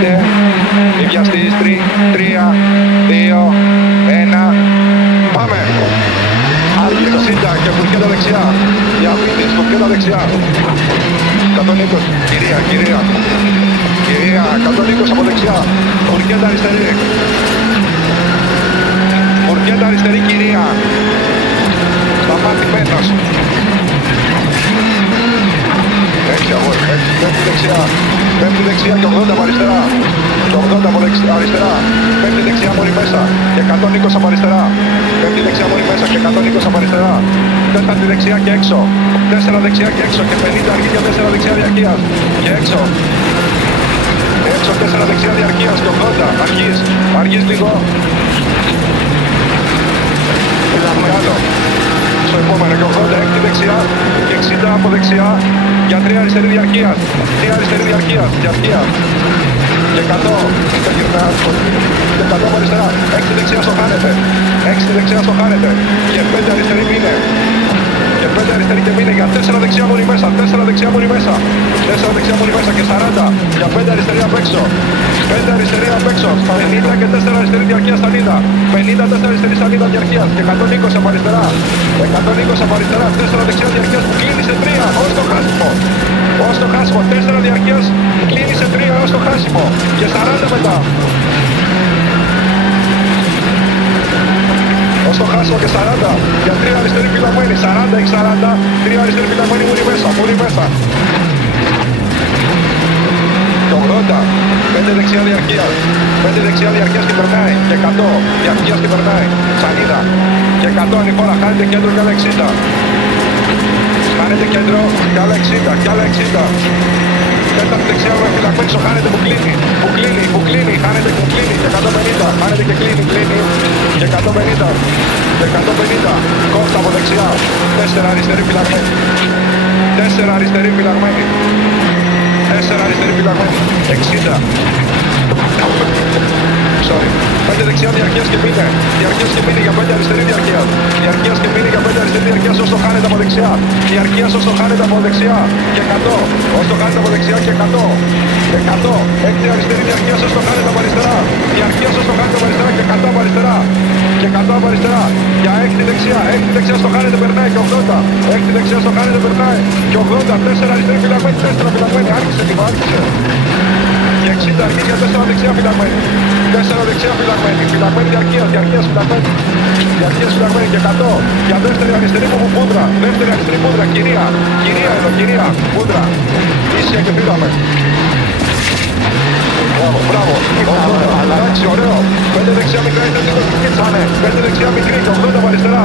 5, μη βιαστείς, 3, 2, 1, πάμε! Άλλη 60 και κουρκέτα δεξιά, διαβήτης, κουρκέτα δεξιά, 120, κυρία, 120 από δεξιά, κουρκέτα αριστερή, κουρκέτα αριστερή, κυρία, σταματημένος. 6 αγόρι, 5 δεξιά, 5 δεξιά και 80 από αριστερά, και 80 από αριστερά, 5 δεξιά μόλι μέσα και 120 από αριστερά, 5 δεξιά μόλι μέσα και 120 από αριστερά, 4 δεξιά και έξω, 4 δεξιά και έξω και 50 αργή για 4 δεξιά διαρκείας και έξω, 4 δεξιά διαρκείας και 80, αργείς λίγο, άλλο. Στο επόμενο και 80, 6 δεξιά και 60 από δεξιά για 3 αριστερή διαρκείας, 3 αριστερή διαρκείας και 100 και 100 από αριστερά, 6 δεξιά στο χάνετε, 6 δεξιά στο χάνετε και 5 αριστερή μείνε και 5 αριστερή και μείνε για 4 δεξιά μόνοι μέσα, 4 δεξιά μόνοι μέσα, 4 δεξιά μόνοι μέσα και 40 για 5 αριστερή απ' έξω, 5 αριστερή απ' έξω, 50 και 4 αριστερή διαρκείας σανίδα, 54 αριστερή σανίδα διαρκείας και 120 από αριστερά, 120 από αριστερά, 4 δεξιά διαρκείας που κλείνει σε 3 ως το χάσιμο, ως το χάσιμο, 4 διαρκείας κλείνει σε 3 ως το χάσιμο και 40 μετά. Ως το χάσιμο και 40 για 3 αριστερή φυλαγμένη, 40 έχει 40, 3 αριστερή φυλαγμένη μούρι μέσα. Και 80, 5 δεξιά διαρκείας, 5 δεξιά διαρκείας και περνάει και 100 διαρκείας και περνάει, σανίδα και 100 ανηφόρα, χάνεται κέντρο και άλλα 60. Χάνεται κέντρο και άλλα 60, και άλλα 60. Τέταρτη δεξιά φυλαγμένη στο χάνεται που κλείνει, χάνεται που κλείνει και 150, χάνεται και κλείνει και 150 και 150, κόστα από δεξιά, 4 αριστερή φυλαγμένη, 4 αριστερή φυλαγμένη, 4 αριστερή φυλαγμένη, 60. Sorry. 5 δεξιά διαρκείας και μείνε. Διαρκείας και μείνε για 5 αριστερή διαρκείας. Διαρκείας και μείνε για 5 αριστερή διαρκείας όσο χάνεται από δεξιά. Διαρκείας όσο χάνεται από δεξιά. Και 100. Όσο χάνεται από δεξιά και 100. Και 100. 6 αριστερή διαρκείας όσο χάνεται από αριστερά. Διαρκείας όσο χάνεται από αριστερά και 100 από αριστερά. Και 100 από αριστερά. Για 6 δεξιά. 6 δεξιά στο χάνεται περνάει και 80. 6 δεξιά στο χάνεται περνάει και 80. 4 αριστερή φυλαγμένη. 4 φυλαγμένη. Άρχισε λίγο, άρχισε. Και 60 αργείς για 4 δεξιά φυλαγμένη. 4 δεξιά φυλαγμένη. Φυλαγμένη διαρκείας φυλαγμένη. Διαρκείας φυλαγμένη και 100. Για δεύτερη αριστερή μου πούντρα. Δεύτερη αριστερή πούντρα. Κυρία. Πούντρα. Ίσια και φύγαμε. Μπράβο. Εντάξει, ωραίο. 5 δεξιά μικρά είναι λίγο κίτσανε. 5 δεξιά μικρή και 80 από αριστερά.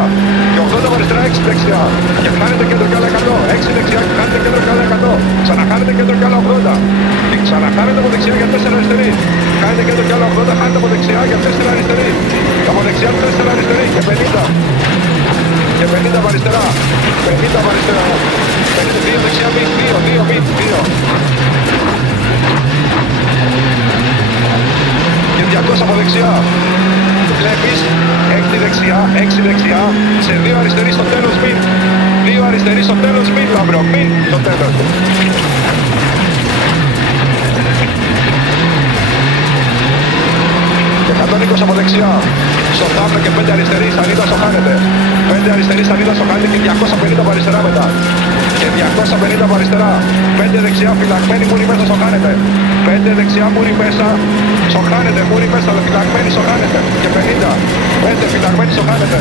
Και 80 από αριστερά, 6 δεξιά. Και χάνεται κέντρο και άλλα 100. 6 δεξιά και χάνεται κέντρο και άλλα 100. Ξαναχάνεται κέντρο και άλλα 80. Και ξαναχάνεται από δεξιά για 4 αριστερή. Χάνεται κέντρο και άλλα 80. Χάνεται από δεξιά για 4 αριστερή. Από δεξιά 4 αριστερή και 50. Και 50 από αριστερά. 50 από αριστερά. 52 δεξιά μη. 2. Και 200 από δεξιά. Βλέπεις 6 δεξιά σε 2 αριστερή στο τέλος μην. 2 αριστερή στο τέλος μην, λαμπρό, μην στο τέλος. Και 120 από δεξιά. Στο θάμνο και 5 αριστερή, σανίδα στο χάνεται. 5 αριστερή, σανίδα στο χάνεται και 250 από αριστερά μετά. Και 250 από αριστερά. 5 δεξιά φυλαγμένη μούρι μέσα στο χάνεται. 5 δεξιά μούρι μέσα στο χάνεται. Μούρι μέσα φυλαγμένη στο χάνεται. Και 50. 5 φυλαγμένη στο χάνεται.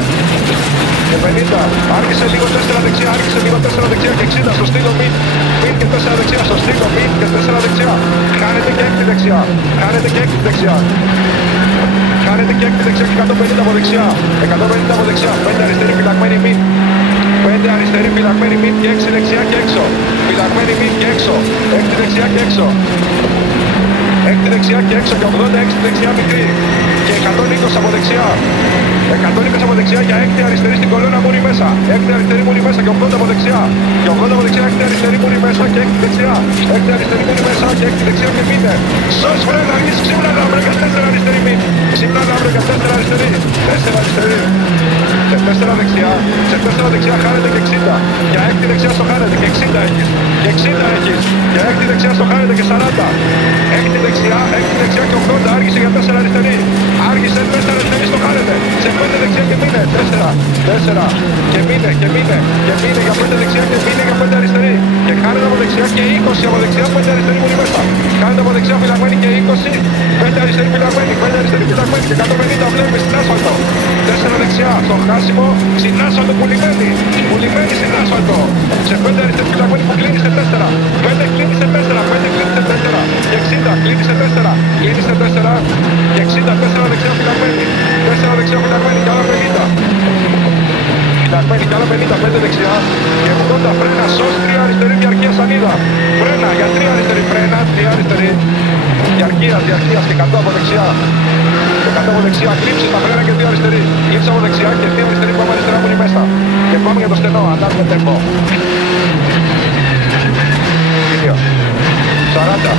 Και 50. Άρχισε λίγο 4 δεξιά. Άρχισε λίγο 4 δεξιά και 60 στο στήλο μην. Μην και 4 δεξιά στο στήλο μην και 4 δεξιά. Χάνεται και 6 δεξιά. Χάνεται και 6 δεξιά. Χάνεται και 6 δεξιά και 150 από δεξιά. 150 από δεξιά. 5 αριστερή φυλαγμένη μην. 5 αριστερή φυλαγμένη μην και 6 δεξιά και έξω. Φυλαγμένη μην και έξω. 6 δεξιά και έξω. 6 δεξιά και έξω και 86 δεξιά μικρή. Και 120 από δεξιά. 120 από δεξιά για 6 αριστερή στην κολόνα μούρι μέσα. 6 αριστερή μούρι μέσα και 80 από δεξιά. Και 80 από δεξιά 6 αριστερή μούρι μέσα και 6 δεξιά. 6 αριστερή μούρι μέσα και 6 δεξιά και μήνε. Σως φρένα αργείς ξύμνα λάμπρε και 4 αριστερή μην. Ξύμνα λάμπρε και 4 αριστερή. 4 αριστερή. Σε 4 δεξιά. Σε 4 δεξιά χάνεται και 60. Για 6 δεξιά στο χάνεται και 60 έχεις. Και 60 έχεις. Για 6 δεξιά στο χάνεται και 40. 6 δεξιά δεξιά, 6 δεξιά και 80, άργησε για 4 αριστερή. Άργησε 4 αριστερή, στο χάνετε. Σε 5 δεξιά και μείνε. 4 και μείνε για 5 δεξιά και μείνε για 5 αριστερή. Και χάνετε από δεξιά και 20 από δεξιά, 5 αριστερή πολύ μέσα. Κάνετε από δεξιά φυλαγμένη και 20, 5 αριστερή φυλαγμένη, 5 αριστερή φυλαγμένη και 150 βλέπεις στην άσφαλτο. 4 δεξιά, στο χάσιμο, στην άσφαλτο πουλημένη στην άσφαλτο. Σε 5 αριστερή φυλαγμένη που κλείνει σε 4. 5 κλείνει σε 4, 5 κλείνει σε 4. Και 60 κλείνει σε 4. Κλείνει σε 4 και 60, 4 δεξιά φυλαγμένη. 4 δεξιά φυλαγμένη και άλλα 50. Φυλαγμένη και άλλα 50, 5 δεξιά και 80 φρένα, σως 3 αριστερή διαρκεία σανίδα. Φρένα για 3 αριστερή, φρένα, 3 αριστερή. Διαρκείας και 100 από δεξιά. Και 100 από δεξιά, κλείψε τα φρένα και 2 αριστερή. Κλείψε από δεξιά και 2 αριστερή που πάμε αριστερά που είναι μέσα. Και πάμε για το στενό, ανάβουμε τέμπο. 40,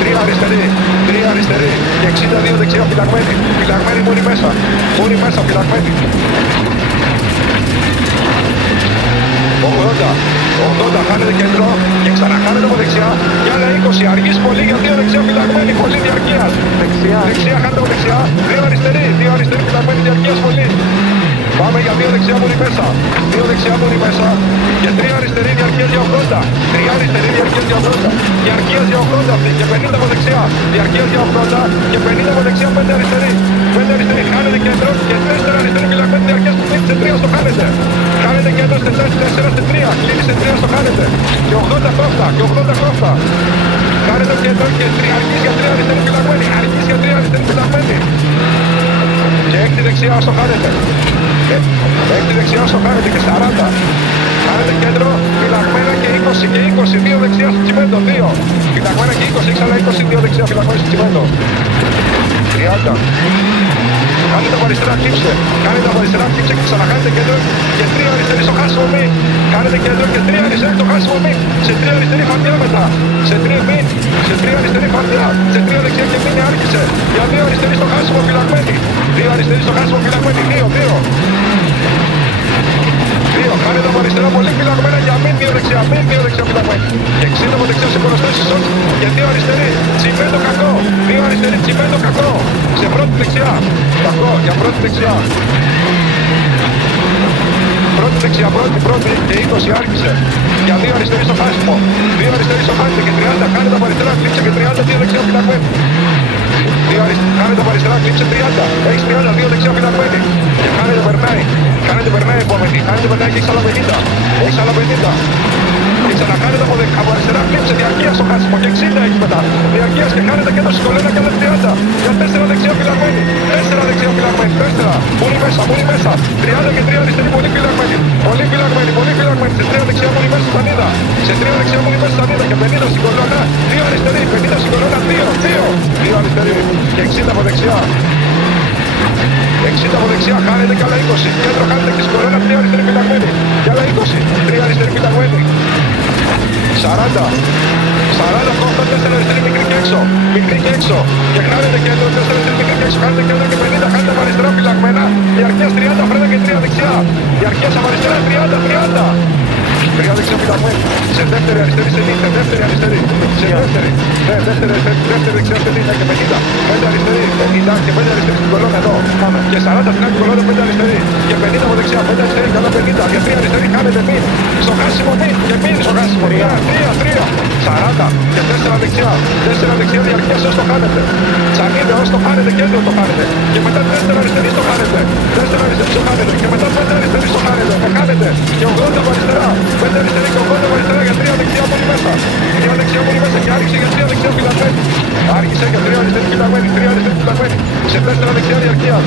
3 αριστερή, 3 αριστερή και 62 δεξιά φυλαγμένη. Φυλαγμένη μόνη μέσα, φυλαγμένη. 80, χάνετε κέντρο και ξαναχάνετε από δεξιά. Και άλλα 20, αργείς πολύ για 2 δεξιά φυλαγμένη, πολύ διαρκείας. Δεξιά, χάνετε από δεξιά, 2 αριστερή φυλαγμένη, διαρκείας πολύ. Πάμε για 2 δεξιά μόνοι μέσα. 2 δεξιά μόνοι μέσα. Και 3 αριστερή διαρκείας για 80. 3 αριστερή διαρκείας για 80. Διαρκείας για 80 αυτή. Και 50 από δεξιά. Διαρκείας για 80. Και 50 από δεξιά. 5 αριστερή. 5 αριστερή. Χάνετε κέντρο. Και 4 αριστερή φυλαγμένη διαρκείας που κλείνει σε 3 στο χάνετε. Χάνετε κέντρο σε 4 σε 3. Κλείνει σε 3 στο χάνετε. Και 80 κόφτα. Και 80 κόφτα. Χάνετε κέντρο και 3. Αργείς για 3 αριστερή φυλαγμένη. Αργείς για 3 αριστερή φυλαγμένη. Και 6 δεξιά στο χάνετε. 6 δεξιά στο χάνετε και 40. Χάνετε κέντρο, φυλαγμένα και 20 και 20. 2 δεξιά στο τσιμέντο, 2. Φυλαγμένα και 20, άλλα 20, 2 δεξιά φυλαγμένα στο τσιμέντο. 30. Κάνετε από αριστερά, κλείψε. Κάνετε από αριστερά, κλείψε και ξαναχάνετε κέντρο και 3 αριστερή στο χάσιμο μη. Κάνετε κέντρο και 3 αριστερή στο χάσιμο μη. Σε 3 αριστερή φαντιά μετά. Σε 3 μη. Σε 3 αριστερή φαντιά. Σε 3 δεξιά και μήνυ άρχισε. Για 2 αριστερή στο χάσιμο φυλαγμένη. 2 αριστερή στο χάσιμο φυλαγμένη. 2. Κάνετε από αριστερά πολύ φυλαγμένα για μην 2 δεξιά. Μην 2 δεξιά φυλαγμένη. 60 από δεξιά σε προστάσεις και 2 αριστερή. Τσιμέντο κακό. 2 αριστερή τσιμέντο κακό. Σε πρώτη δεξιά. Κακό για πρώτη δεξιά. Πρώτη δεξιά, πρώτη και 20 άρχισε. Για 2 αριστερή στο χάσιμο. 2 αριστερή στο χάσιμο και 30. Κάνετε από αριστερά κλείψε και 30. 2 δεξιά φυλαγμένη. Κάνετε από αριστερά κλείψε 30. Έχεις 30, 2 δεξιά φυλαγμένη. Και κάνετε περνάει επόμενη. Κάνετε περνάει και έχεις άλλα 50. Έχεις άλλα 50. Και ξανακάνετε από αριστερά κλείψε διαρκείας στο χάσιμο και 60 έχεις μετά. Διαρκείας και κάνετε και το σηκωλένα και άλλα 30. Για 4 δεξιά φυλαγμένη. 4 δεξιά φυλαγμένη. 4. Πολύ μέσα. 30 και 3 αριστερή πολύ φυλαγμένη. Πολύ φυλαγμένη. Σε 3 δεξιά πολύ μέσα στα νίδα. Σε 3 δεξιά πολύ μέσα στα νίδα και 50 σηκωλώνα. 2 αριστερή. 50 σηκωλώνα. 2 αριστερή. Και 60 από δεξιά. 60 από δεξιά, χάνετε και άλλα 20. Κέντρο χάνετε και σηκωλώνα 3 αριστερή φυλαγμένη. Και άλλα 20. 3 αριστερή φυλαγμένη. 40. 40 κόφτα, 4 αριστερή μικρή και έξω. Μικρή και έξω. Και χάνετε κέντρο, 4 αριστερή μικρή και έξω. Χάνετε κέντρο και 50. Χάνετε από αριστερά φυλαγμένα. Διαρκείας 30, φρένα και 3 δεξιά. Διαρκείας από αριστερά 30. 3 δεξιά φυλαγμένη. Σε δεύτερη αριστερή στενή. Σε δεύτερη αριστερή. Δεύτερη δεξιά στενή και 50. 5 αριστερή. 50 και 5 αριστερή στην κολόνα εδώ. Πάμε. Και 40 στην άλλη κολόνα 5 αριστερή. Και 50 από δεξιά. 5 αριστερή και άλλα 50. Και 3 αριστερή χάνετε μη. Στο χάσιμο μη. Και μη στο χάσιμο. 3. 40 και 4 δεξιά. 4 δεξιά διαρκείας όσο το χάνετε. Τσανίδε όσο το χάνετε κέντρο το χάνετε. Και μετά 4 αριστερή στο χάνετε. 4 αριστερή στο χάνετε. Και μετά 5 αριστερή στο χάνετε. Και χάνετε. Και 80 από αριστερά. 5 αριστερή και 80 από αριστερά για 3 δεξιά πολύ μέσα. 3 δεξιά πολύ μέσα και άρχισε για 3 δεξιά φυλαγμένη. Άρχισε για 3 αριστερή φυλαγμένη. 3 αριστερή φυλαγμένη. Σε 4 δεξιά διαρκείας.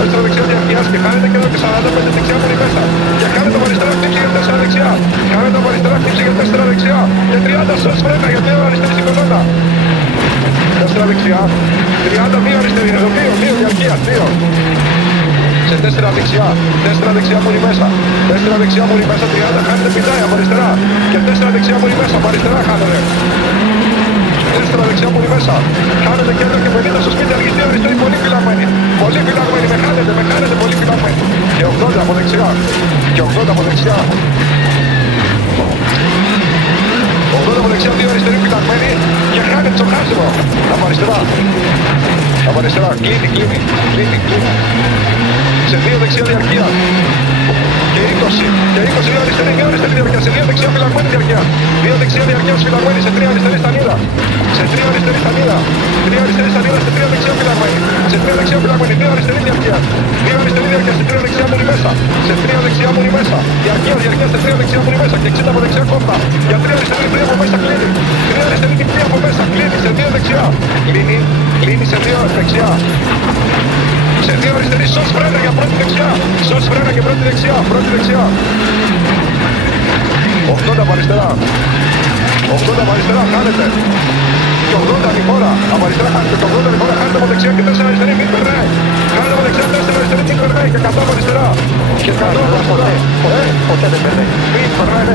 4 δεξιά διαρκείας και χάνετε και εδώ και 45 δεξιά πολύ μέσα. Και χάνετε από αριστερά κλείψη για 4 δεξιά. Χάνετε από αριστερά κλείψη για 4 δεξιά. Και 30 σας φρένα για 2 αριστερή στην κολόνα. 4 δεξιά. 32 αριστερή. Εδώ 2 διαρκείας. 2. Σε 4 δεξιά, 4 δεξιά πολύ μέσα, 4 δεξιά πολύ μέσα, 30 χάνετε πιτάει από αριστερά και 4 δεξιά πολύ μέσα, από αριστερά χάνετε. 4 δεξιά πολύ μέσα, χάνετε κέντρο και 50 στο σπίτι, αργείς 2 αριστερή πολύ φυλαγμένη, με χάνετε πολύ φυλαγμένη και 80 από δεξιά, και 80 από δεξιά. 80 από δεξιά, 2 αριστερή φυλαγμένη και χάνει το χάσιμο. Από αριστερά. Από αριστερά. Κλείνει. Σε 2 δεξιά διαρκεία. Και 20. Και 20 2 αριστερή διαρκεία. Σε 2 δεξιά φυλαγμένη διαρκεία. 2 δεξιά διαρκεία φυλαγμένη. Σε 3 αριστερή στανίδα. Σε 3 αριστερή στανίδα. 3 αριστερή στανίδα. Σε 3 δεξιά φυλαγμένη. Σε 3 δεξιά φυλαγμένη. 2 αριστερή διαρκεία. 2 αριστερή διαρκεία. Σε 3 δεξιά μόνη μέσα. Σε 3 δεξιά μόνη μέσα. Διαρκεία σε 3 δεξιά μόνη μέσα. Και 60 από δεξιά κόμμα. Για 3 αριστερή 3 από μέσα κλείνει. 3 αριστερή 3 από μέσα κλείνει. Σε 2 δεξιά. Κλείνει σε 2 δεξιά. Σε 2 αριστερή, σως φρένα για πρώτη δεξιά. Σως φρένα και πρώτη δεξιά. 80 από αριστερά. 80 από αριστερά, χάνεται. Και 80 ανηφόρα. Από αριστερά χάνεται. Και 80 ανηφόρα, χάνεται από δεξιά και 4 αριστερή, μην περνάει. Χάνεται από δεξιά, 4 αριστερή, μην περνάει. Και 100 από αριστερά. Και 100 από αριστερά. Ποτέ δεν περνάει. Μην περνάει.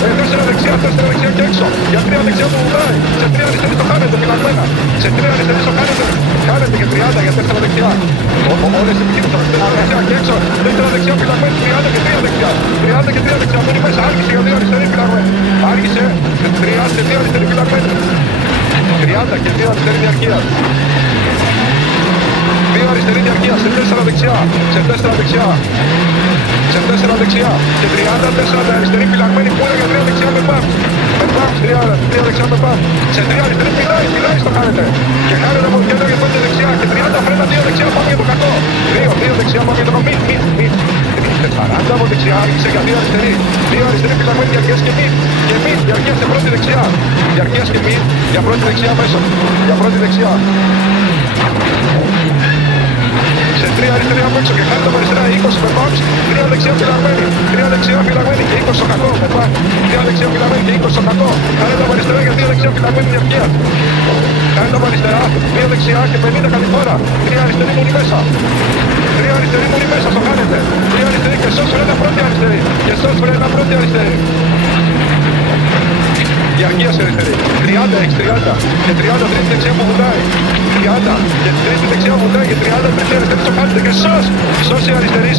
4 δεξιά, 4 δεξιά και έξω. Για 3 δεξιά του βουλάει. Σε 3 αριστερή το χάνεται, φυλαγμένα. Σε 3 αριστερή το χάνεται. Χάνεται και 30 για 4 δεξιά. Όλες οι επικίνδυνες από 4 δεξιά και έξω. 4 δεξιά φυλαγμένη, 30 και 3 δεξιά. 30 και 3 δεξιά. Μείνει μέσα, άργησε για 2 αριστερή φυλαγμένη. Άργησε 30 και 2 αριστερή φυλαγμένη. 30 και 2 αριστερή διαρκεία. 2 αριστερή διαρκεία, σε 4 δεξιά. Σε 4 δεξιά. Σε 4 δεξιά. Και 34 αριστερή φυλαγμένη πουλα για 3 δεξιά με παμ. Με παμ, 3 δεξιά με παμ. Σε 3 αριστερή φυλάει στο χάνεται. Και χάνεται από κέντρο για 5 δεξιά. Και 30 φρένα 2 δεξιά πάμε για το 100. 2 δεξιά πάμε για το 100. Μην. 40 από δεξιά, άρχισε για 2 αριστερή. 2 αριστερή φυλαγμένη διαρκείας και μην. Και μην, διαρκείας σε πρώτη δεξιά. Διαρκείας και μην, για πρώτη δεξιά μέσω. Για πρώτη δεξιά. Σε 3 αριστερή απ' έξω και χάνεται από αριστερά 20 με πάμψ. 3 δεξιά φυλαγμένη. 3 δεξιά φυλαγμένη και 20 στο κακό με πάμ. 3 δεξιά φυλαγμένη και 20 στο κακό. Χάνεται από αριστερά για 2 δεξιά φυλαγμένη διαρκεία. Χάνεται από αριστερά, 2 δεξιά και 50 καλή φορά. 3 αριστερή μόνη μέσα. 3 αριστερή μόνη μέσα, το χάνετε. 3 αριστερή και σως φρένα πρώτη αριστερή. Και σως φρένα πρώτη αριστερή. Διαρκείας αριστερή. 30 εξ 30. Και 30 τρίτη δεξιά που βουτάει. 30 και τρίτη δεξιά που βουτάει. Και 30 τρίτη αριστερή το χάνετε. Και σως. Σώση αριστερή.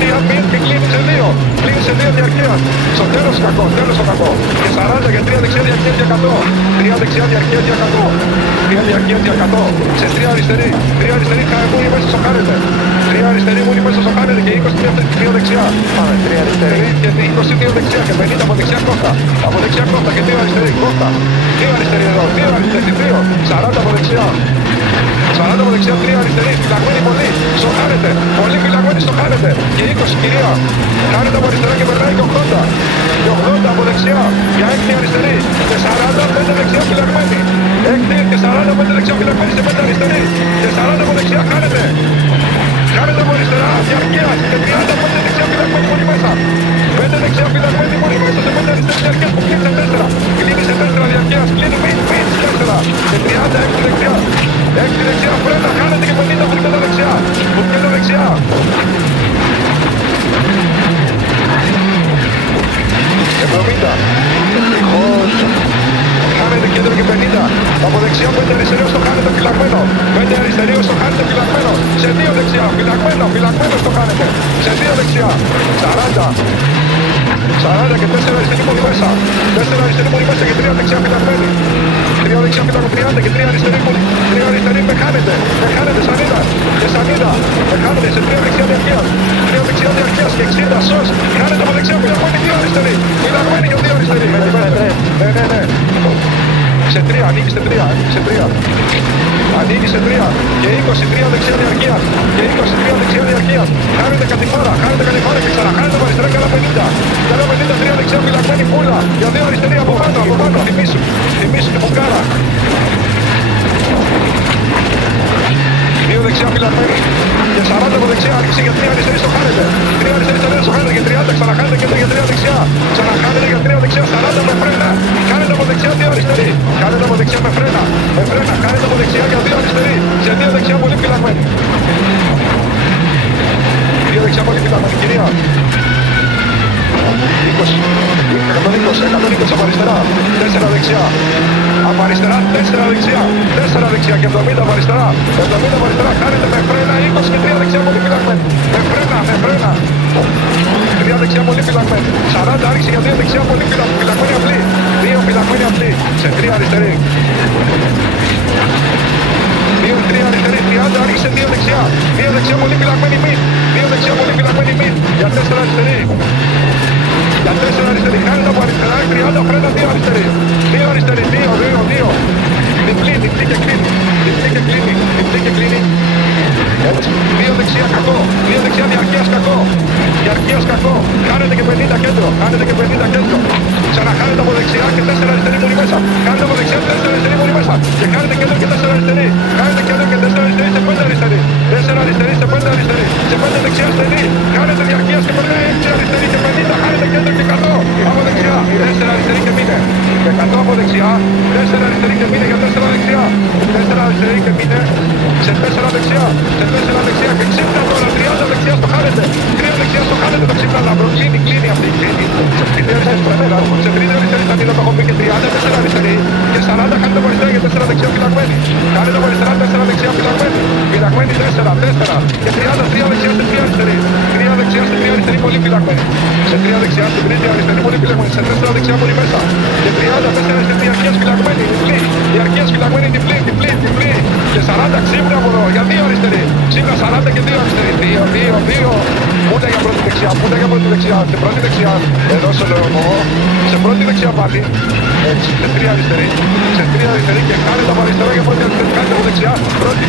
3 μην και κλείνει σε 2. Κλείνει σε 2 διαρκείας. Στο τέλος κακό. Τέλος το κακό. Και 40 και 3 δεξιά διαρκεία για 100. 3 δεξιά διαρκεία για 100. 3 διαρκεία για 100. Σε 3 αριστερή. 3 αριστερή μόνη μέσα στο χάνετε. 3 αριστερή μόνη μέσα στο χάνετε. Και 22 δεξιά. Πάμε 3 αριστερή και 22 δεξιά. Και 50 από δεξιά κόφτα. Από δεξιά κόφτα και 2 αριστερή. Κόφτα. 2 αριστερή εδώ. 2 αριστερή. 2. 40 από δεξιά. 40 από δεξιά, 3 αριστερή, φυλαγμένη πολύ, στο χάνετε, πολύ φυλαγμένη στο χάνετε, και 20 κυρία, χάνετε από αριστερά και περνάει και 80, και 80 από δεξιά, για 6 αριστερή, και 45 δεξιά φυλαγμένη, 6 και 45 δεξιά φυλαγμένη σε 5 αριστερή, και 40 από δεξιά χάνετε, χάνετε από αριστερά, διαρκεία, και 35 δεξιά φυλαγμένη πολύ μέσα, 5 δεξιά φυλαγμένη πολύ μέσα, σε 5 αριστερή διαρκεία που κλείνει σε 4, κλείνει σε 4 διαρκείας, κλείνει μην, 4, και 36 δεξιά. 6 δεξιά φρένα, χάνεται και 50 φρένα δεξιά. Μπουκέλο δεξιά. 70. Ευτυχώς. Χάνεται κέντρο και 50. Από δεξιά 5 αριστερίος το χάνεται φυλαγμένο. 5 αριστερίος το χάνεται φυλαγμένο. Σε 2 δεξιά. Φυλαγμένο το χάνεται. Σε 2 δεξιά. 40. 40 και 4 αριστερή μόνη μέσα. 4 αριστερή μόνη μέσα και 3 δεξιά φυλαγμένη. 3 δεξιά φυλαγμένη 30 και 3 αριστερή μόνη. 3 αριστερή με χάνεται. Με χάνεται σανίδα. Και σανίδα. Με χάνεται σε 3 δεξιά διαρκείας. 3 δεξιά διαρκείας και 60 σως. Χάνεται από δεξιά φυλαγμένη 2 αριστερή. Φυλαγμένη και 2 αριστερή. Ναι. Σε 3, ανοίγει σε 3, ανοίγει σε 3 και 23 δεξιά διαρκείας και 23 δεξιά διαρκείας. Χάνεται κατηφόρα και ξαναχάνεται από αριστερά και άλλα 50. Και άλλα 53 δεξιά φυλαγμένη πουλα για 2 αριστερή από πάνω, θυμίσου την μπουκάρα. 2 δεξιά φυλαγμένη και 40 από δεξιά άρχισε για 3 αριστερή στο χάνεται. 3 αριστερή στο χάνεται και 30 ξαναχάνεται και για 3 δεξιά. Ξαναχάνεται για 3 δεξιά, 40 με φρένα. Χάνεται από δεξιά 2 αριστερή. Χάνεται από δεξιά με φρένα. Χάνεται από δεξιά για 2 αριστερή. Σε 2 δεξιά πολύ φυλαγμένη. 2 δεξιά πολύ φυλαγμένη κυρία. 120 από αριστερά, 4 δεξιά. Από αριστερά, 4 δεξιά. 4 δεξιά και 70 από αριστερά. 70 από αριστερά, χάνεται με φρένα, 20 και 3 δεξιά πολύ φυλαγμένη. Με φρένα. 3 δεξιά πολύ φυλαγμένη. 40 άρχισε για 2 δεξιά πολύ φυλαγμένη απλή. 2 φυλακμένη αυτή. Σε 3 αριστερή. 2-3 αριστερή, 30, άρχισε 2 δεξιά. 2 δεξιά πολύ φυλακμένη μη. 2 δεξιά πολύ φυλακμένη μη. Για 4 αριστερή. Για 4 αριστερή, κάνει από αριστερά, 30, φρένα 2 αριστερή. 2 αριστερή, 2. Διπλή και κλείνει. Διπλή και κλείνει. Έτσι. 2 δεξιά κακό. 2 δεξιά διαρκείας κακό. Διαρκείας κακό. Κάνετε και 50 κέντρο. Ξαναχάνετε από δεξιά και 4 αριστερή πολύ μέσα. Κάνετε από δεξιά 4 αριστερή πολύ μέσα. Και κάνετε κέντρο και 4 αριστερή. Κάνετε κέντρο και 4 αριστερή σε 5 αριστερή. 4 αριστερή σε 5 αριστερή. Σε 5 δεξιά στενή. Κάνετε διαρκείας και περνάει 6 αριστερή και 50. Κάνετε κέντρο και 100 από δεξιά. 4 αριστερή και μείνε. Και 100 από δεξιά. 4 αριστερή και μείνε για 4 δεξιά. 4 αριστερή και μείνε. Σε 4 δεξιά. Σε 4 δεξιά και ξύπνα τώρα. 30 δεξιά στο χάνετε. 3 δεξιά στο χάνετε το ξύπνα λαμπρό. Κλείνει αυτή. Σε 3 αριστερή πρεμέρα. Σε 3 αριστερή θα δίνω το έχω πει και 30. 4 αριστερή και 40 κάνετε από αριστερά για 4 δεξιά φυλακμένη. Κάνετε από αριστερά 4 δεξιά φυλακμένη. Φυλακμένη 4 και 30. 3 δεξιά σε 3 αριστερή. 3 δεξιά σε 3 αριστερή πολύ φυλακμένη. Σε 3 δεξιά στην τρίτη αριστερή πολύ φυλακμένη. Σε 4 δεξιά πολύ μέσα. Και 30 4 αριστερή διαρκείας φυλακμένη. Διαρκείας φυλακμένη διπλή. Και 40 ξύπνα από εδώ για 2 αριστερή. Ξύπνα 40 και 2 αριστερή. 2. Ούτε για πρώτη δεξιά. Σε πρώτη δεξιά. Εδώ σε λέω εγώ. Σε πρώτη δεξιά πάλι. Έτσι. Σε 3 αριστερή. Σε 3 αριστερή και κάνετε από αριστερά για πρώτη αριστερή. Κάνετε από δεξιά. Πρώτη.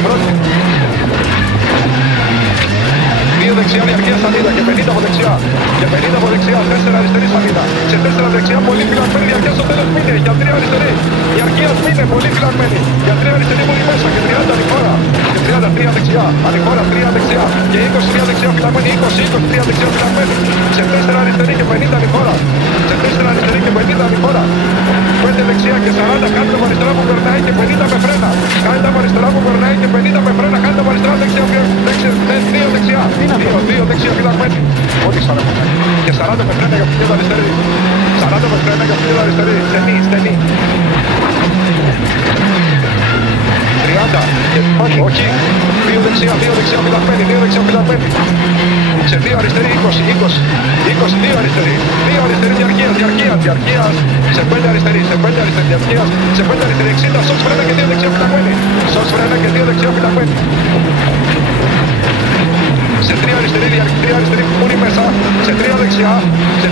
2 δεξιά διαρκεία σανίδα και 50 από δεξιά. Και 50 από δεξιά, 4 αριστερή σανίδα. Σε 4 δεξιά πολύ φυλακμένη διαρκεία στο τέλος μήνε. Για 3 αριστερή. Διαρκεία μήνε πολύ φυλακμένη. Για 3 αριστερή πολύ μέσα. Και 30 ανηφόρα. Και 33 δεξιά. Ανηφόρα 3 δεξιά. Και 23 δεξιά φυλακμένη. 23 δεξιά φυλακμένη. Σε 4 αριστερή και 50 ανηφόρα. Σε 4 αριστερή και 50 ανηφόρα. 5 δεξιά και 40 κάνετε από αριστερά που περνάει και 50 με φρένα. Κάνετε από αριστερά που περνάει και 50 με φρένα. Κάνετε από αριστερά δεξιά. 2 δεξιά. 2 δεξιά φυλακμένη. Ό,τι σαν έχουμε. Και 40 με φρένα για αυτή την αριστερή. 40 με φρένα για αυτή την αριστερή. Στενή. 30 και όχι. 2 δεξιά φυλακμένη. 2 δεξιά φυλακμένη. Σε 2 αριστερή 20, 2 αριστερή. 2 αριστερή διαρκείας. Σε 5 αριστερή διαρκείας. Σε 5 αριστερή 60. Σος φρένα και 2 δεξιά φυλακμένη. Σος φρένα και 2 δεξιά φυλακμένη. Σε 3 αριστερή, 3 αριστερή πολύ μέσα, σε 3 δεξιά, σε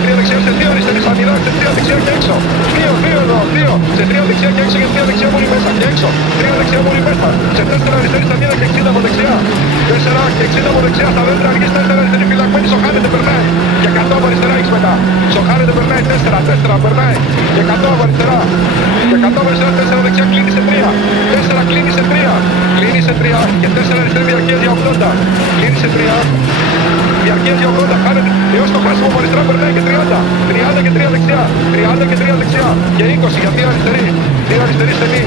2 αριστερή σανίδα, σε 3 δεξιά και έξω. 2, σε 3 δεξιά και έξω και 3 δεξιά πολύ μέσα και έξω. 3 δεξιά πολύ μέσα, σε 4 αριστερή σανίδα και 60 από δεξιά. 4 και 60 από δεξιά, στα δέντρα αργείς 4 αριστερή φυλακμένη, σοχάνεται περνάει. Και 100 από αριστερά έχεις μετά. Σοχάνεται περνάει 4 περνάει. Και 100 από αριστερά. Και 100 από αριστερά 4 δεξιά κλείνει σε 3. 4 κλείνει σε 3. Κλείνει σε 3 και 4 αριστερή διαρκεία για 80. Κλείνει σε 3. Διαρκείας για 80, χάνεται έως το χάσιμο από αριστερά περνάει και 30. 30 και 3 δεξιά. 30 και 3 δεξιά. Και 20 για 2 αριστερή. 2 αριστερή στενή.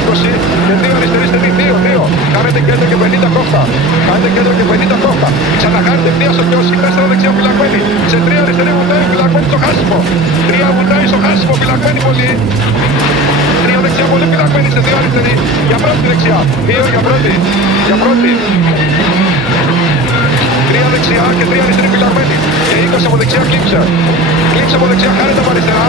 20 και 2 αριστερή στενή. 2. Κάνετε κέντρο και 50 κόφτα. Κάνετε κέντρο και 50 κόφτα. Ξαναχάνετε 2 στο πιόση. 4 δεξιά φυλακμένη. Σε 3 αριστερή βουτάει φυλακμένη στο χάσιμο. 3 βουτάει στο χάσιμο φυλακμένη πολύ. 3 δεξιά πολύ φυλακμένη σε 2 αριστερή. Για πρώτη δεξιά. 2 για πρώτη. 3 δεξιά και 3 αριστερή φυλακμένη. Και 20 από δεξιά κλείψε. Κλείψε από δεξιά, χάνεται από αριστερά.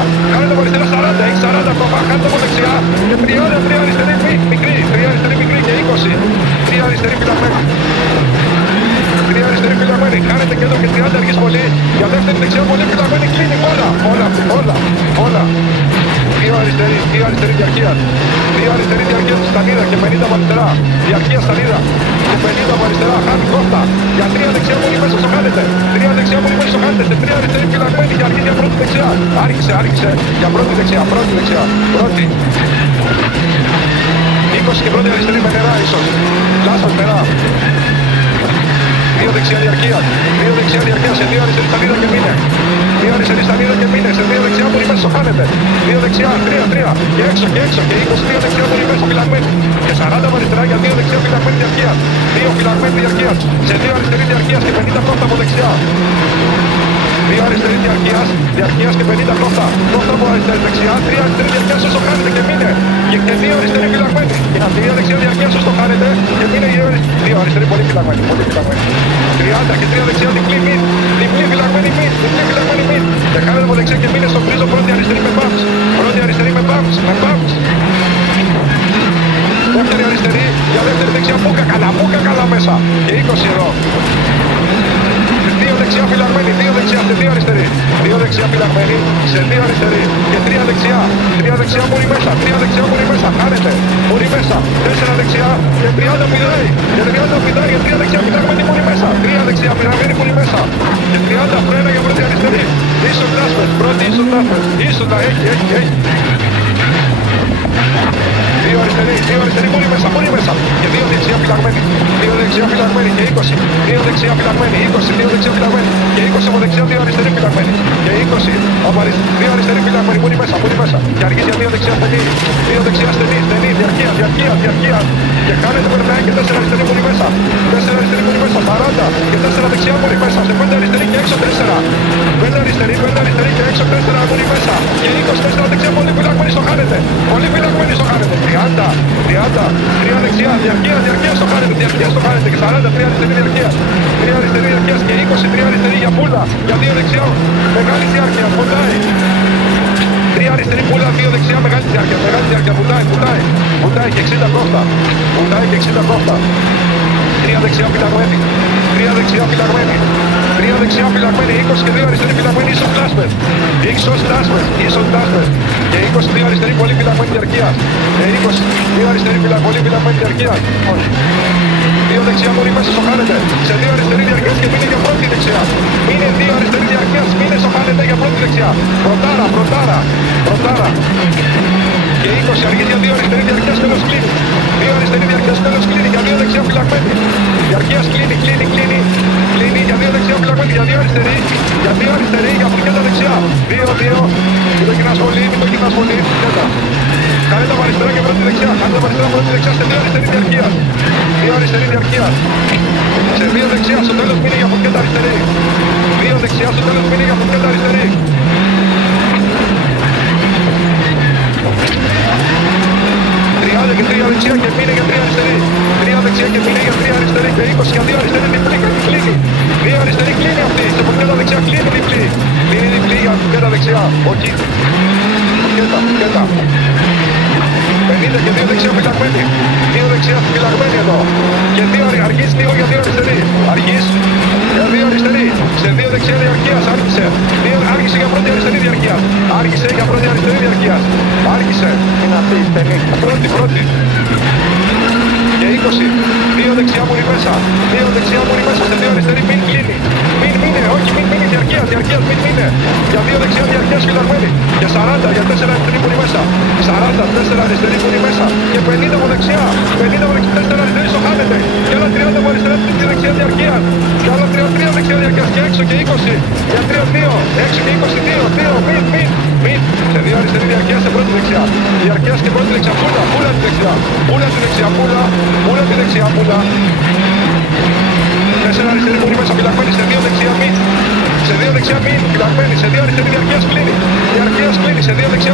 40, έχει 40 ακόμα, χάνεται από δεξιά. Και 3 αριστερή μικρή. 3 αριστερή μικρή και 20. 3 αριστερή φυλακμένη. 3 αριστερή φυλακμένη. Χάνεται κέντρο και 30 αργείς πολύ. Για δεύτερη δεξιά πολύ φυλακμένη. Κλείνει όλα. 2 αριστερή διαρκείας. 2 αριστερή διαρκείας στανίδα και 50 από αριστερά. Διαρκείας στανίδα και 50 από αριστερά. Χάνει κόφτα. Για 3 δεξιά πολύ μέσα σοχάνεται. 3 δεξιά πολύ μέσα σοχάνεται. Σε 3 αριστερή φυλακμένη και αργεί για πρώτη δεξιά. Άρχισε. Για πρώτη δεξιά. Πρώτη. 20 και πρώτη αριστερή με νερά ίσως. Λάσσας νερά. 2 δεξιά διαρκείας. 2 δεξιά διαρκείας σε 2 αριστερή στανίδα και μείνε. 2 αριστερή στανίδα και μείνε. Σε 2 δεξιά πολύ μέσα σοχάνεται. 2 δεξιά, 3. Και έξω. Και 22 δεξιά πολύ μέσα φυλακμένη. Και 40 από αριστερά για 2 δεξιά φυλακμένη διαρκείας. 2 φυλακμένη διαρκείας. Σε 2 αριστερή διαρκείας και 50 κόφτα από δεξιά. 2 αριστερή διαρκείας, διαρκείας και 50 κόφτα. Κόφτα από αριστερή δεξιά, 3 αριστερή διαρκείας όσο χάνετε και μείνε. Και 2 αριστερή φυλαγμένη. Και από 2 δεξιά διαρκείας όσο το χάνετε και μείνε 2 αριστερή πολύ φυλαγμένη. 30 και 3 δεξιά διπλή μην. Διπλή φυλαγμένη μην. Διπλή φυλαγμένη μην. Και χάνετε από δεξιά και μείνε στον τρίτο πρώτη αριστερή με bumps. Πρώτη αριστερή με bumps. Δεύτερη αριστερή, για δεύτερη δεξιά, μπούκα καλά μέσα. Και 20 εδώ. 2 δεξιά φυλαγμένη, 2 δεξιά σε 2 αριστερή. 2 δεξιά φυλαγμένη, σε 2 αριστερή. Και 3 δεξιά. 3 δεξιά μουρι μέσα, 3 δεξιά μουρι μέσα. Χάνετε, μουρι μέσα. 4 δεξιά και 30 πηδάει. Και 30 πηδάει, και 3 δεξιά φυλαγμένη μουρι μέσα. 3 δεξιά φυλαγμένη μουρι μέσα. Και 30 φρένα για πρώτη αριστερή. Ίσον τάσπες, πρώτη ίσον τάσπες. Ίσον τα έχει. 2 αριστερή, μόνοι μέσα. Και 2 δεξιά φυλαγμένη. 2 δεξιά φυλαγμένη και 20. 2 δεξιά φυλαγμένη, 20. 2 δεξιά φυλαγμένη. Και 20 από δεξιά, 2 αριστερή φυλαγμένη. Και 20 από 2 αριστερή φυλαγμένη. Μόνοι μέσα. Και αρχίζει για 2 δεξιά στενή. 2 δεξιά στενή. Διαρκεία. Και κάνετε περνάει και 4 αριστερή μόνοι μέσα. 4 αριστερή μόνοι μέσα. 40 και 4 δεξιά μόνοι μέσα. Σε 5 αριστερή και έξω 4. 5 αριστερή και έξω 4 μόνοι μέσα. Και 24 δεξιά πολύ φυλαγμένη στο χάνετε. Πολύ φυλαγμένη στο χάνετε. 30, 3 δεξιά, διαρκεία στο χάνετε, και 40, 3 αριστερή διαρκεία. 3 αριστερή διαρκείας και 20, 3 αριστερή για πούλα, για 2 δεξιά, μεγάλη διάρκεια, πουλάει. 3 αριστερή πούλα, 2 δεξιά, μεγάλη διάρκεια, πουλάει και 60 κόφτα. 3 δεξιά φυλαγμένη, 3 δεξιά φυλαγμένη. 3 δεξιά φυλαγμένη, 20 και 2 αριστερή φυλαγμένη, ίσον τάσπες. Και 20, 2 αριστερή πολύ φυλαγμένη διαρκείας. Και 20, 2 αριστερή πολύ φυλαγμένη διαρκείας. 2 δεξιά μόνοι μέσα στο χάνετε. Σε 2 αριστερή διαρκείας και μείνε για πρώτη δεξιά. Μείνε 2 αριστερή διαρκείας, μείνε στο χάνετε για πρώτη δεξιά. Πρωτάρα. Και 20 αργείς για 2 αριστερή διαρκείας, τέλος κλείνει. 2 αριστερή διαρκείας, τέλος κλείνει για 2 δεξιά φυλαγμένη. Διαρκείας κλείνει. Κλείνει για 2 δεξιά φυλαγμένη, για 2 αριστερή. Για φρικέτα δεξιά. 2, μην το κοινάς πολύ, φρικέτα. Κάνε τα αριστερά και πρώτη δεξιά. Σε 2 αριστερή διαρκείας. 2 αριστερή διαρκείας. Σε 2 δεξιά, στο τέλος μείνει για φρικέτα αριστερή. 2 δεξιά, στο τέλος μείνει για φρικέτα αριστερή. 30 και 3 δεξιά και μείνε για 3 αριστερή. 3 δεξιά και μείνε για 3 αριστερή. Και 20 για 2 αριστερή διπλή. Κλείνει. 2 αριστερή κλείνει αυτή. Σε φρικέτα δεξιά κλείνει διπλή. Κλείνει διπλή για φρικέτα δεξιά. Όχι. Φρικέτα. 50 και 2 δεξιά φυλαγμένη. 2 δεξιά φυλαγμένη εδώ. Και 2 αργείς, 2 για 2 αριστερή. Αργείς για 2 αριστερή. Σε 2 δεξιά διαρκείας άργησε για πρώτη αριστερή διαρκείας. Άργησε. Είναι αυτή η στενή. Πρώτη. Και 20. 2 δεξιά μουρι μέσα. 2 δεξιά μουρι μέσα. Σε 2 αριστερή μην κλείνει. Μην μείνει διαρκείας. Μην μείνει. Για 2 δεξιά διαρκείας φυλαγμένη. Και 40 για 4 αριστερή μουρι μέσα. 44 αριστερή μουρι μέσα. Και 50 από δεξιά. 4 αριστερή στο χάνετε. Και άλλα 30 από αριστερά 3 δεξιά διαρκείας. Και άλλα 3 δεξιά διαρκείας. Και έξω και 20. Για 3-2. Έξω και 22. 2. Μην. Σε 2 αριστερή διαρκείας σε πρώτη δεξιά. Διαρκείας και πρώτη δεξιά. Πούλα τη δεξιά. Πούλα τη δεξιά. 4 αριστερή μουρι μέσα φυλαγμένη. Σε 2 δεξιά μην. Σε 2 δεξιά μην φυλαγμένη. Σε 2 αριστερή διαρκείας κλείνει. Σε 2 δεξιά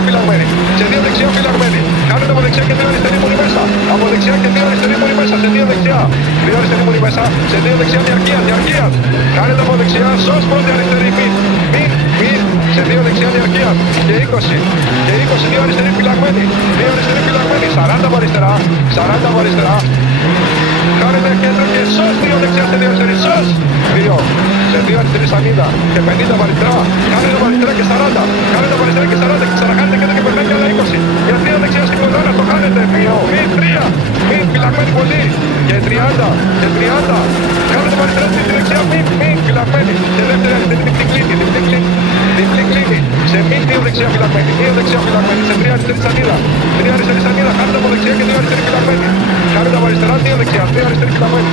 φυλαγμένη. Κάνετε από δεξιά και 2 αριστερή μουρι μέσα. Από δεξιά και 2 αριστερή μουρι μέσα. Σε 2 δεξιά. 2 αριστερή μουρι μέσα. Σε 2 δεξιά διαρκείας. Κάνετε από δεξιά. Σως πρώτη αριστερή μην. Σε 2 δεξιά διαρκείας. Και 20. 2 αριστερή φυλαγμένη. 40 από αριστερά. Κάνετε κέντρο και σως 2 δεξιά σε 2 αριστερή. Σως 2. Σε 2 αριστερή σανίδα. Και 50 από αριστερά. Κάνετε από αριστερά και 40. Και ξανακάνετε κέντρο και περνάει και άλλα 20. Για 2 δεξιά στην κολόνα το κάνετε. 2. Μην 3. Μην φυλαγμένη πολύ. Και 30. Κάνετε από αριστερά στη δεξιά. Μην φυλαγμένη. Και δεύτερη αριστερή διπλή κλείνει. Σε μην 2 δεξιά φυλαγμένη. Σε 3 αριστερή σανίδα. Κάνετε από δεξιά και 2 αριστερή φυλαγμένη. Κάνετε από αριστερά 2 δεξιά. 3 αριστερή φυλαγμένη.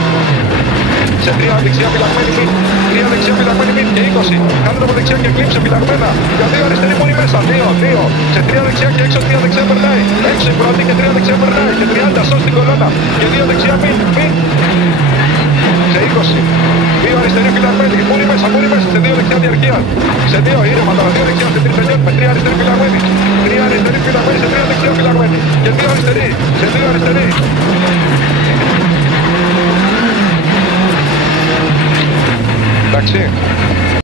Σε 3 δεξιά φυλαγμένη μην. 3 δεξιά φυλαγμένη μην και 20. Κάνετε από δεξιά και κλείψε φυλαγμένα. Για 2 αριστερή μόνοι μέσα. 2. Σε 3 δεξιά και έξω 3 δεξιά περνάει. Έξω η πρώτη και 3 δεξιά περνάει. Και 30 σως στην κολόνα. Και 2 δεξιά μην. Σε 20. Δύο αριστεροί φυλαγμένοι. Μούρι μέσα, σε δύο δεξιά διαρκεία. Σε δύο ήρεμα τώρα, δύο δεξιά, σε τρεις τελειώνουμε. Τρία αριστεροί φυλαγμένοι. Τρία αριστεροί φυλαγμένοι, σε τρία δεξιά φυλαγμένοι. Και δύο αριστεροί, σε δύο αριστεροί. Εντάξει.